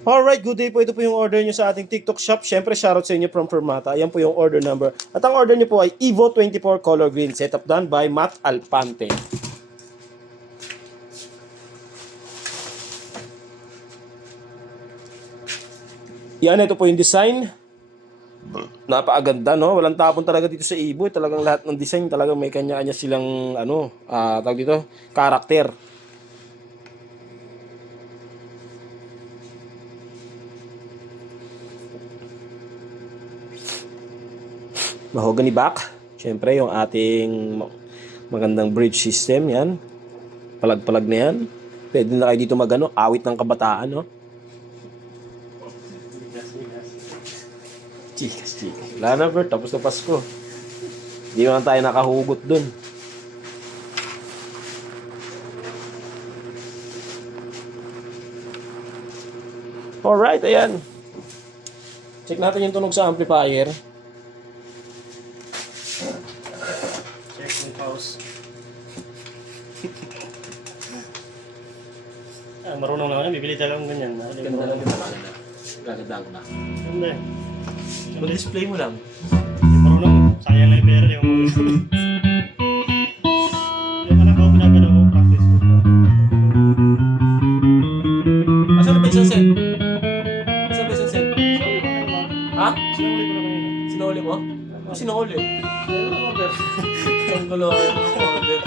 Alright, good day po. Ito po yung order nyo sa ating TikTok shop. Siyempre, shoutout sa inyo from Permata. Ayan po yung order number. At ang order nyo po ay Evo 24 Color Green. Setup done by Matt Alpante. Yan, ito po yung design. Napakaganda, no? Walang tapon talaga dito sa Evo. Talagang lahat ng design talagang may kanya-kanya silang, tawag dito, karakter. Mahogany back. Siyempre, yung ating magandang bridge system, yan. Palag-palag na yan. Pwede na kayo dito magano, awit ng kabataan, no? Chikas. Wala na, Bert. Tapos na Pasko. Hindi naman tayo nakahugot dun. Alright, ayan. Check natin yung tunog sa amplifier. Check yung pause. Marunong naman yan. Bibili talagang ganyan. Ganda lang yung pangalan na. Gagandaan ko na. Ganda. Mag-display mo lang. Marunong. Sayang na yung pera yung yung anak ko, pinagano ko, practice ko. Asan na ba isang set? Asan ba isang set? Ha? Sinuli ko na kanina. Sinahuli mo? Ano sinahuli? Ayun ang order. Ang gulo ang order.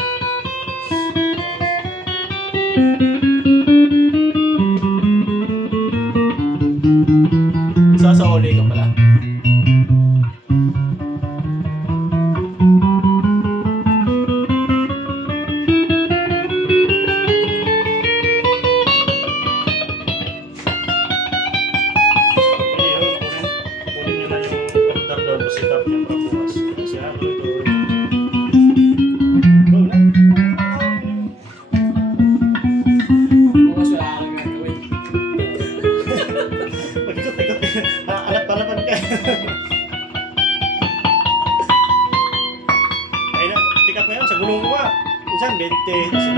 Sasahuli ka pala. Kunin nyo na yung order doon. Sit up yung pagbukas. Kasi ano ito. Go na. Bukas wala ka lang gagawin. Pag-ikot-ikot. Alap-alapan ka. Ayun na. Pick up mo yan. Sa gulong ko ba? Minsan 20, 19.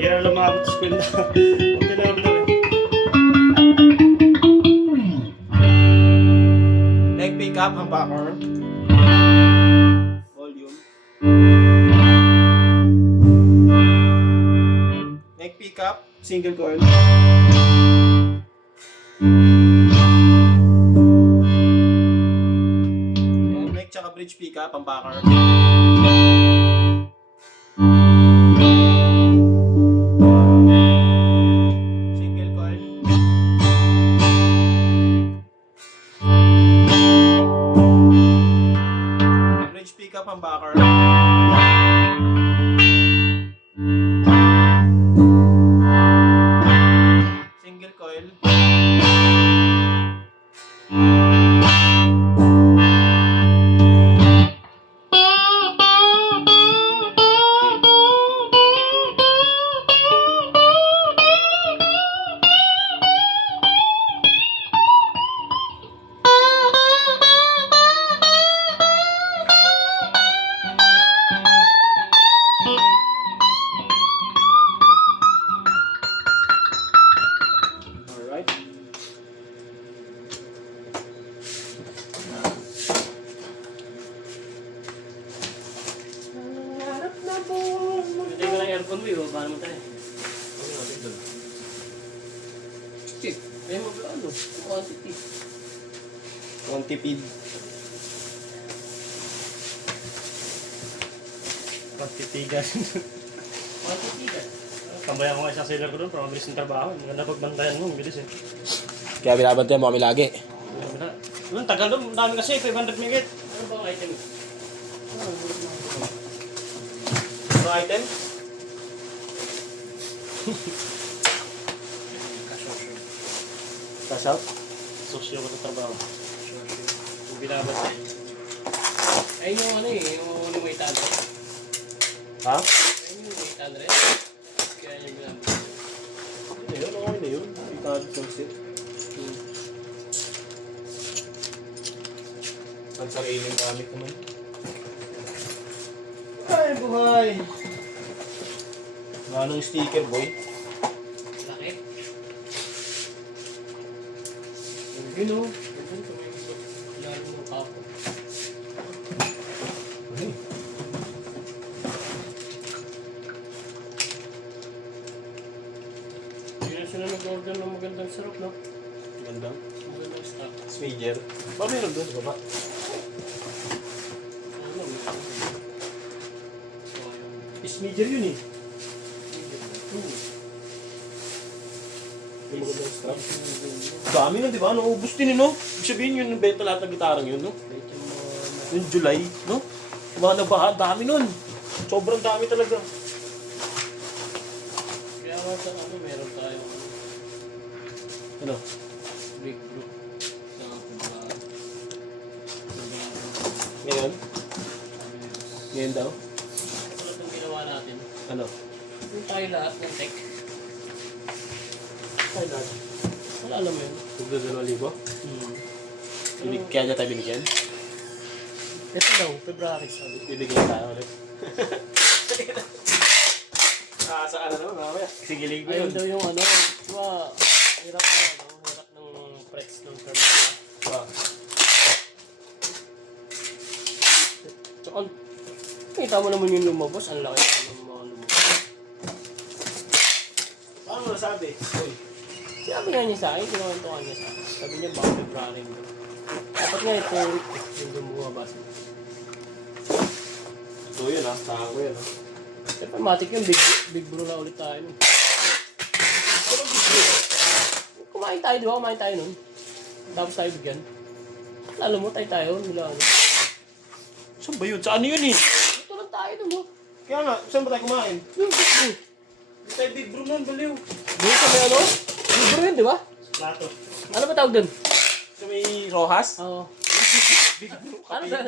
Hira lang maabot sa kwenta. Kunti na order eh. Neck pickup, humbucker. Volume. Neck pickup, single coil. Ayan, neck tsaka bridge pickup, humbucker. Single coil. Bridge pickup, humbucker. Single coil. Alright. Hindi ko lang aircon mo yun. Paano mo tayo? Check. Ayun mo ano? Quantity. Quantipid. Quantity gas. Quantity gas. Kambayan ko nga isang sailor ko doon para mabilis ng trabaho. Maganda pagbantayan mo. Mabilis eh. Kaya binabantayan mo kami lagi. Doon, tagal doon. Ang dami kasi. 500 megit. Ano bang item? Ano item? Cash out? Sosyo ko sa trabaho. Yung binabantay. Ayun yung ano eh. Yung may talo. Ha? Ayun yung may talo rin. Kaya yung binabantay. Ano yun? Okay na yun. Italo sa sit. Pansariling gamit naman. Ay, buhay! Manong sticker, boy. Laki. Yun o. Ito may gusto. Lalo ng kapo. Okay. Hindi na sila nag-order ng magandang sarap, no? Magandang. Magandang stock. Smeagol. Ba meron doon sa baba? Ano, Smeagol yun eh. Yung magandang strap. Dami nun, di ba? Ano, ubus din no? Ibig sabihin yun, yung benta lahat ng gitarang yun, no? Yung July, no? Mga nabaha, dami nun. Sobrang dami talaga. Kaya nga sa ano, meron tayong Ano? big group sa pagbahan. Ngayon? Ngayon daw? Ito lang itong ginawa natin. Ano? Yung tayo lahat ng tech. Ay, lahat. Wala alam mo yun. Tugda 2,000? Kaya niya tayo binigyan? Ito daw, February sabi. Bibigyan tayo ulit. Saan na naman, mamaya? Sige, linggo Ayun yun. daw yung ano, diba, hirap na ano, hirap ng press ng terminal. Ah. Tsaka, kita mo naman yung lumabas, ang laki ng mga lumabas. Paano mo nasabi? Uy. Sinabi nga niya sa akin, kinuwentuhan niya sa akin. Sabi niya, baka February mo. Dapat nga ito, yung lumabas. So yun ha, saan ko yun ha. Siyempre, matik yung big bro na ulit tayo nun. Kumain tayo, di ba? Kumain tayo nun. Tapos tayo bigyan. Lalo mo, tayo nila ano. Saan ba yun? Saan yun eh? Ito lang tayo nun, oh. Kaya nga, saan ba tayo kumain? Yung big bro. Hindi tayo big bro nun, baliw. Doon sa may ano? Big bro yun, di ba? Plato. Ano ba tawag dun? Sa may Rojas? Oo. Big bro. Ano ba?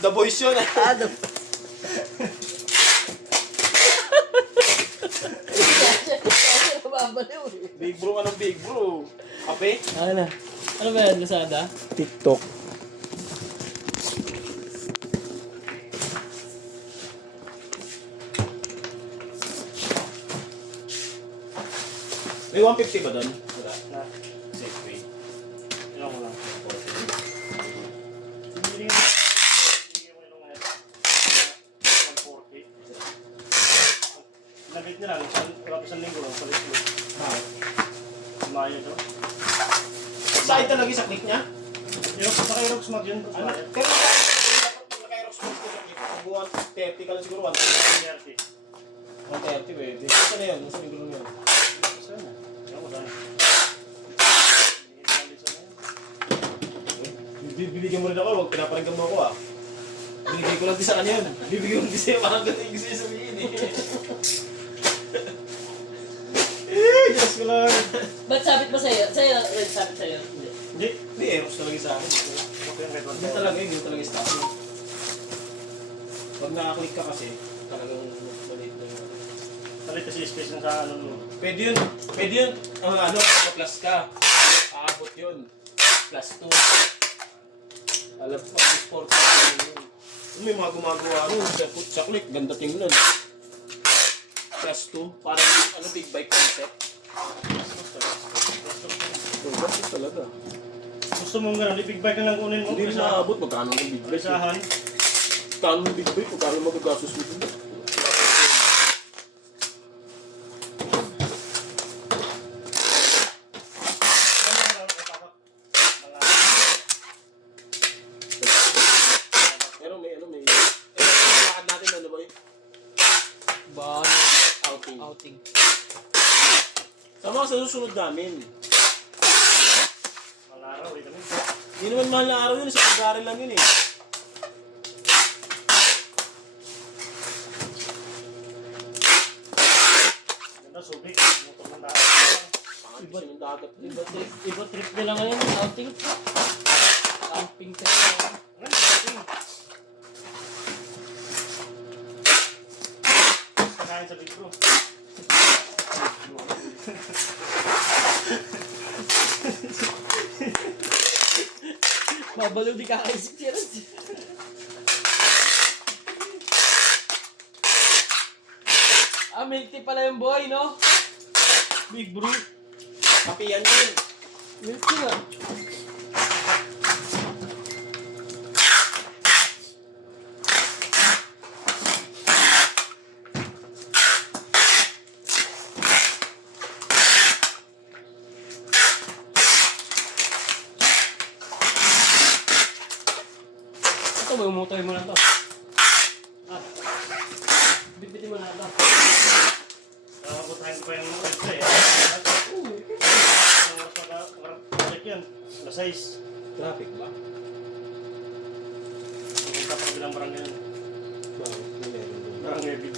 The Boys yun ah. Ano? Babaliw eh. Big bro ka ng big bro. Kape? Ano? Ano ba yan, Lazada? TikTok. May 150 ba doon? Wala. Na. Safe pay. Ilan ko lang. Binigyan mo yung ngayon. 140. Nagit nila, isang linggo lang, palit mo. Mayo to. Saan talaga sa click niya? Yung sa kay Rox Mag yun, Ano? Mayo. Pero dapat kay Rox Mag sa click. Pag 130 ka lang siguro. 130. 130 pwede. Ito na yun. Nasa linggo lang yun. Sana. Ewan ko sana. Bibigyan mo rin ako. Huwag pinaparanggan mo ako ah. Binigay ko lang din sa kanya yun. Bibigyan mo din sa'yo. Parang ganun yung gusto niya sabihin eh. Diyos ko lang. Ba't sabit ba sa'yo? Sa'yo, Red, sabit sa'yo? Hindi. Hindi, Eros talaga sa akin. Hindi talaga yun. Hindi talaga yung stop mo. Pag nakaklik ka kasi, talagang maliit na yun. Salit kasi space na sa ano mo. Pwede yun. Pwede yun. Ang ano, kapag-plus ka. Aabot yun. Plus 2. Alam ko, sport ka yun. May mga gumagawa nun. Sa click, ganda tingnan. Plus 2. Parang ano, big bike concept. Bastos talaga. Gusto mong gano'n, big bike na lang kunin mo. Hindi rin naabot. Magkano ng big bike? Isahan. Magkano ng big bike? Magkano magagastos mo dun? Pero may ano, may... lakad natin ano ba yun? Ba, Outing. outing. Sama ka sa susunod namin. Malaraw, ito kami. Hindi naman mahal na araw yun. Sa pag-aaral lang yun eh. Ganda, subik. Motor ng daan. Iba ng dagat. Iba trip nila ngayon, outing. Camping trip. Ano? Pagkain sa big bro. Babaliw di kakaisip siya rin. Milk tea pala yung boy, no? Big bro. Kapiyan yun. Milk tea nga. Ito, mamumutoy mo lang to. Ah. Bitbitin mo na ito. Nakaputahin ko pa yung oils eh. Uy, Ang oras balik yan. Alas 6. traffic ba? Pupunta pa bilang barangay yan. Bakit? May meron doon. Barangay B.